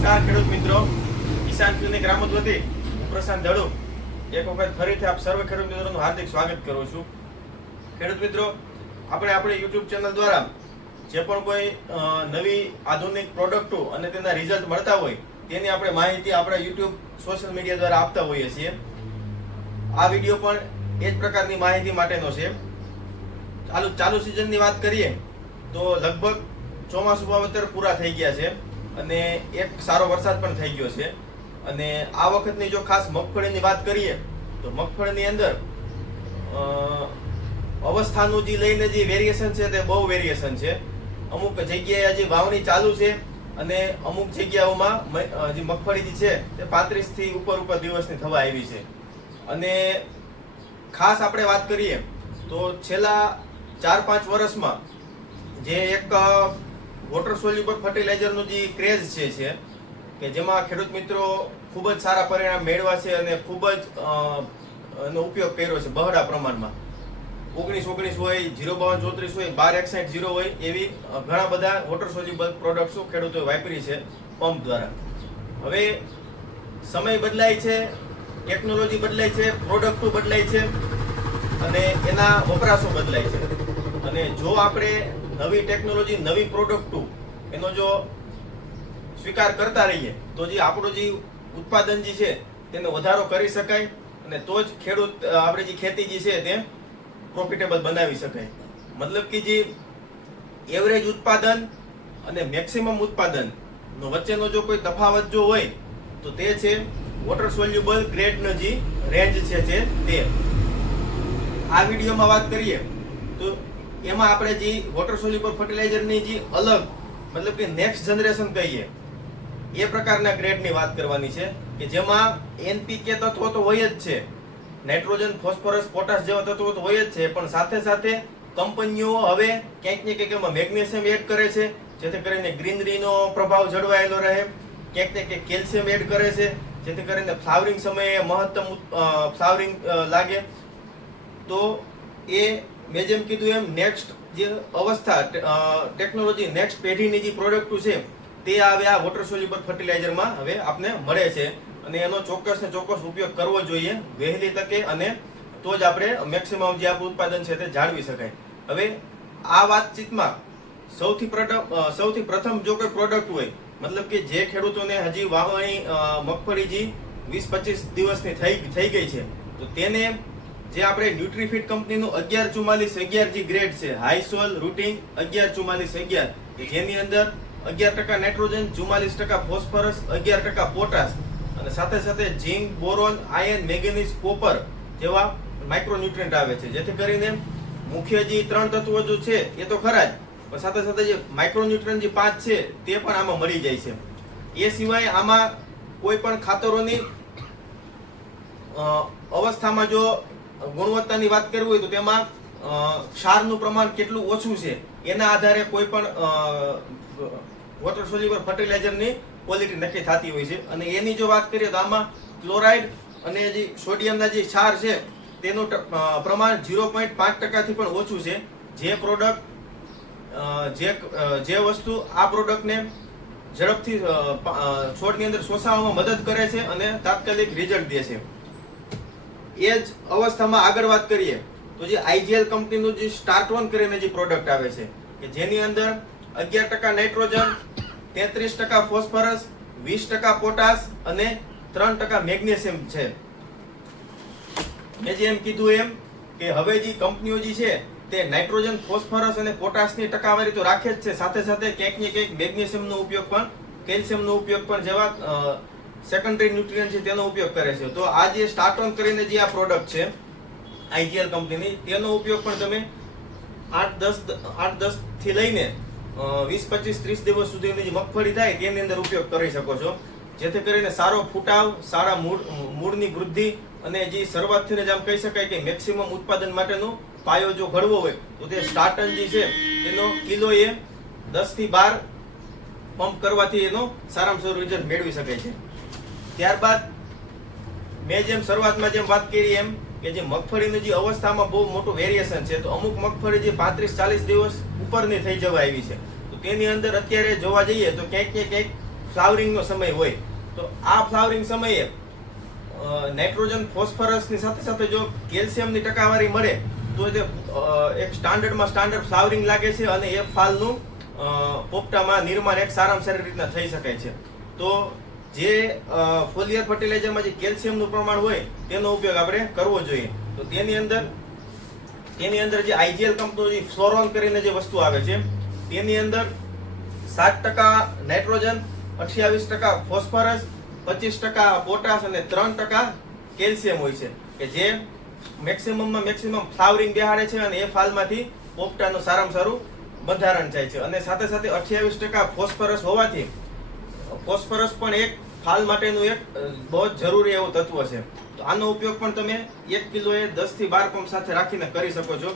નમસ્કાર ખેડૂત મિત્રો, કિસાન ક્લિનિક રામોદ વતી હું પ્રશાંત ધડુ એક વખત ફરીથી આપ સર્વ ખેડૂત મિત્રોનું હાર્દિક સ્વાગત કરું છું। ખેડૂત મિત્રો, આપણે આપણી યુટ્યુબ ચેનલ દ્વારા જે પણ કોઈ નવી આધુનિક પ્રોડક્ટો અને તેના રિઝલ્ટ મળતા હોય તેની આપણે માહિતી આપણા યુટ્યુબ સોશિયલ મીડિયા દ્વારા આપતા હોઈએ છીએ। આ વિડીયો પણ એ જ પ્રકારની માહિતી માટેનો છે। ચાલુ સિઝનની વાત કરીએ તો લગભગ ચોમાસું વાવેતર પૂરા થઈ ગયા છે અને એક સારો વરસાદ પણ થઈ ગયો છે। અને આ વખતની જો ખાસ મગફળીની વાત કરીએ તો મગફળીની અંદર અવસ્થાનું જે લઈને જે વેરિએશન છે તે બહુ વેરિએશન છે। અમુક જગ્યાએ હજી વાવણી ચાલુ છે અને અમુક જગ્યાઓમાં જે મગફળી જે છે તે 35 થી ઉપર દિવસની થવા આવી છે। અને ખાસ આપણે વાત કરીએ તો છેલ્લા 4-5 વર્ષમાં જે એક વોટર સોલ્યુબલ ફર્ટિલાઇઝરનું જે ક્રેઝ છે કે જેમાં ખેડૂત મિત્રો ખૂબ જ સારા પરિણામ મેળવ્યા છે અને ખૂબ જ એનો ઉપયોગ કર્યો છે બહોળા પ્રમાણમાં। 19-19 હોય, 052-34 હોય, 12-61-0 હોય, એવી ઘણા બધા વોટર સોલ્યુબલ પ્રોડક્ટ્સો ખેડૂતોએ વાપરી છે પંપ દ્વારા। હવે સમય બદલાય છે, ટેકનોલોજી બદલાય છે, પ્રોડક્ટો બદલાય છે અને એના વપરાશો બદલાય છે। અને જો આપણે નવી ટેકનોલોજી, નવી પ્રોડક્ટો એનો જો સ્વીકાર કરતા રહીએ તો જે આપણું જે ઉત્પાદન જે છે તેને વધારો કરી શકાય અને તો જ ખેડૂત આપણે જે ખેતી જે છે તે પ્રોફિટેબલ બનાવી શકાય। મતલબ કે જે એવરેજ ઉત્પાદન અને મેક્સિમમ ઉત્પાદન નો વચ્ચેનો જો કોઈ તફાવત જો હોય તો તે છે વોટર સોલ્યુબલ ગ્રેડનો જે રેન્જ છે તે। આ વિડીયોમાં વાત કરીએ તો એમાં આપણે જે વોટર સોલ્યુબલ ફર્ટિલાઇઝરની જે અલગ મતલબ કે નેક્સ્ટ જનરેશન કહીએ એ પ્રકારના ગ્રેડની વાત કરવાની છે કે જેમાં એનપીકે તત્વો તો હોય જ છે, નાઇટ્રોજન, ફોસ્ફરસ, પોટાશ જેવા તત્વો તો હોય જ છે, પણ સાથે સાથે કંપનીઓ હવે ક્યાંક ને ક્યાંક એમાં મેગ્નેશિયમ એડ કરે છે જેથી કરીને ગ્રીનરીનો પ્રભાવ જળવાયેલો રહે, ક્યાંક ને ક્યાંક કેલ્શિયમ એડ કરે છે જેથી કરીને ફ્લાવરિંગ સમયે મહત્તમ ફ્લાવરિંગ લાગે। તો એ મેં જેમ કીધું એમ નેક્સ્ટ જે અવસ્થા ટેકનોલોજી નેક્સ્ટ પેઢીની જે પ્રોડક્ટો છે તે હવે આ વોટર સોલ્યુબલ ફર્ટિલાઇઝરમાં હવે આપને મળે છે અને એનો ચોક્કસ ઉપયોગ કરવો જોઈએ વહેલી તકે, અને તો જ આપણે મેક્સિમમ જે આપણું ઉત્પાદન છે તે જાળવી શકાય। હવે આ વાતચીતમાં સૌથી પ્રથમ જો કોઈ પ્રોડક્ટ હોય, મતલબ કે જે ખેડૂતોને હજી વાવણી મગફળી જે 20-25 દિવસની થઈ ગઈ છે તો તેને જે આપણે ન્યુટ્રીફિટ કંપનીનું 11-44-11 જે ગ્રેડ છે, હાઈસોલ રૂટિંગ 11-44-11, જેની અંદર 11% નાઇટ્રોજન, 44% ફોસ્ફરસ, 11% પોટાશ અને સાથે સાથે ઝીંક, બોરોન, આયર્ન, મેંગેનીઝ, કોપર જેવા માઇક્રોન્યુટ્રિયન્ટ આવે છે, જેથી કરીને મુખ્ય જે 3 તત્વો જો છે એ તો ખરા જ, પણ સાથે સાથે જે માઇક્રોન્યુટ્રિયન્ટ જે 5 છે તે પણ આમાં મળી જાય છે। એ સિવાય આમાં કોઈ પણ ખાતરોની અવસ્થામાં જો ગુણવત્તાની વાત કરવી હોય તો તેમાં ક્ષારનું પ્રમાણ કેટલું ઓછું છે એના આધારે કોઈ પણ વોટર સોલ્યુબલ ફર્ટિલાઇઝરની ક્વોલિટી નક્કી થતી હોય છે। અને એની જો વાત કરીએ તો આમાં ક્લોરાઇડ અને જે સોડિયમના જે ક્ષાર છે તેનું પ્રમાણ 0.5% થી પણ ઓછું છે, જે પ્રોડક્ટ જે વસ્તુ આ પ્રોડક્ટને ઝડપથી છોડની અંદર શોષાવવામાં મદદ કરે છે અને તાત્કાલિક રિઝલ્ટ દે છે। એ જ અવસ્થામાં આગળ વાત કરીએ તો જે આઈજીએલ કંપનીનું જે સ્ટાર્ટ-1 કરીને જે પ્રોડક્ટ આવે છે કે જેની અંદર 11% નાઇટ્રોજન, 33% ફોસ્ફરસ, 20% પોટાશ અને 3% મેગ્નેશિયમ છે। મેં જેમ કીધું એમ કે હવે જે કંપનીઓ જે છે તે નાઇટ્રોજન, ફોસ્ફરસ અને પોટાશની ટકાવારી તો રાખે જ છે, સાથે સાથે ક્યાંક ને ક્યાંક મેગ્નેશિયમનો ઉપયોગ પણ, કેલ્શિયમનો ઉપયોગ પણ જેવા સેકન્ડરી ન્યુટ્રિયન્ટ છે તેનો ઉપયોગ કરે છે। તો આ જે સ્ટાર્ટ-1 કરીને જે આ પ્રોડક્ટ છે આઈજીએલ કંપનીની, તેનો ઉપયોગ પણ તમે 8-10 થી લઈને 20-25-30 દિવસ સુધીની જે મગફળી થાય તેની અંદર ઉપયોગ કરી શકો છો, જેથી કરીને સારો ફૂટાવ, સારા મૂળની વૃદ્ધિ અને જે શરૂઆતથી જ આમ કહી શકાય કે મેક્સિમમ ઉત્પાદન માટેનો પાયો જો ઘડવો હોય તો તે સ્ટાર્ટન જે છે તેનો કિલોએ 10 થી 12 પંપ કરવાથી એનો સારામાં સારું રિઝલ્ટ મેળવી શકાય છે। ત્યારબાદ મેં જેમ શરૂઆતમાં જેમ વાત કરી એમ કે જે મગફળીની જે અવસ્થામાં બહુ મોટું વેરિએશન છે, તો અમુક મગફળી જે 35-40 દિવસ ઉપરની થઈ જવા આવી છે તો તેની અંદર અત્યારે જોવા જઈએ તો ક્યાંક ને ક્યાંક ફ્લાવરિંગનો સમય હોય. તો આ ફ્લાવરિંગ સમયે નાઇટ્રોજન ફોસ્ફરસની સાથે સાથે જો કેલ્શિયમની ટકાવારી મળે તો જે એક સ્ટાન્ડર્ડ ફ્લાવરિંગ લાગે છે અને એ ફાલનું પોપટામાં નિર્માણ એક સારામાં સારી રીતના થઈ શકે છે. તો જે ફોલિયર ફર્ટિલાઇઝરમાં જે કેલ્શિયમનું પ્રમાણ હોય તેનો ઉપયોગ આપણે કરવો જોઈએ. તો તેની અંદર જે આઈજીએલ કંપનીની ફ્લોરોન કરીને જે વસ્તુ આવે છે તેની અંદર 7% નાઇટ્રોજન, 28% ફોસ્ફરસ, 25% પોટાશ અને 3% કેલ્શિયમ હોય છે કે જે મેક્સિમમ ફ્લાવરિંગ બેહાડે છે અને એ ફાલમાંથી પોપટાનું સારામાં સારું બંધારણ થાય છે. અને સાથે સાથે 28% ફોસ્ફરસ હોવાથી ફોસ્ફરસ પણ એક ફાલ માટેનું એક બહુ જ જરૂરી એવું તત્વ છે. તો આનો ઉપયોગ પણ તમે 1 કિલોએ 10 થી 12 પંપ સાથે રાખીને કરી શકો છો.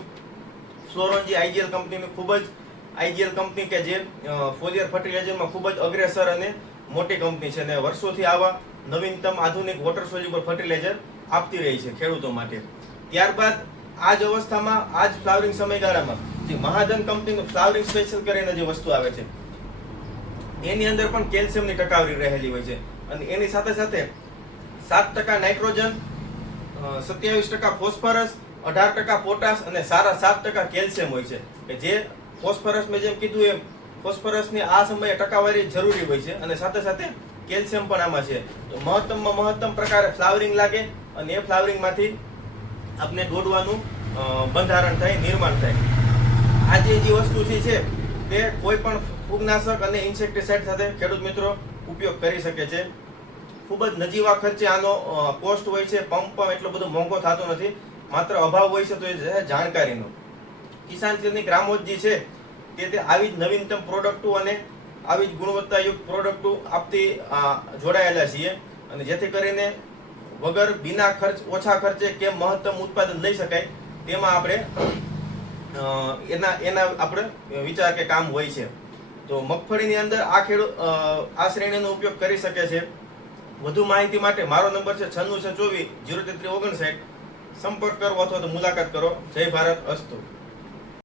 ફ્લોરોનજી આઈજીએલ કંપનીની ખૂબ જ આઈજીએલ કંપની કે જે ફોલિયર ફર્ટિલાઇઝરમાં ખૂબ જ અગ્રેસર અને મોટી કંપની છે અને વર્ષોથી આવા નવીનતમ આધુનિક વોટર સોલ્યુબલ ફર્ટિલાઇઝર આપતી રહી છે ખેડૂતો માટે. ત્યારબાદ આ જ અવસ્થામાં આ જ ફ્લાવરિંગ સમયગાળામાં જે મહાજન કંપનીનું ફ્લાવરિંગ સ્પેશિયલ કરીને જે વસ્તુ આવે છે એની અંદર પણ કેલ્શિયમની ટકાવારી રહેલી હોય છે અને એની સાથે સાથે 7% નાઇટ્રોજન, 27% ફોસ્ફરસ, 18% પોટાશ અને સારા 7% કેલ્શિયમ હોય છે કે જે ફોસ્ફરસ મેં જેમ કીધું એમ ફોસ્ફરસની આ સમયે ટકાવારી જરૂરી હોય છે અને સાથે સાથે કેલ્શિયમ પણ આમાં છે. તો મહત્તમ પ્રકારે ફ્લાવરિંગ લાગે અને એ ફ્લાવરિંગમાંથી આપણે દોડવાનું બંધારણ થાય, નિર્માણ થાય. આ જે વસ્તુ છે તે કોઈ પણ ફૂગનાશક અને ઇન્સેક્ટિસાઇડ સાથે ખેડૂત મિત્રો ઉપયોગ કરી શકે છે. ખૂબ જ નજીવા ખર્ચે આનો કોસ્ટ હોય છે. પંપ પણ એટલો બધો મોંઘો થતો નથી, માત્ર અભાવ હોય છે તો એ છે જાણકારીનો. કિસાન ક્લિનિક રામોદ જે છે તે આવી જ નવીનતમ પ્રોડક્ટો અને આવી જ ગુણવત્તાયુક્ત પ્રોડક્ટો આપતી જોડાયેલા છીએ અને જેથી કરીને વગર બિના ખર્ચ ઓછા ખર્ચે કેમ મહત્તમ ઉત્પાદન લઈ શકાય તેમાં આપણે એના આપણે વિચાર કે કામ હોય છે. તો મગફળીની અંદર આ શ્રેણીનો ઉપયોગ કરી શકે છે. વધુ માહિતી માટે મારો નંબર છે 9624 03359. સંપર્ક કરો અથવા તો મુલાકાત કરો. જય ભારત, અસ્તુ.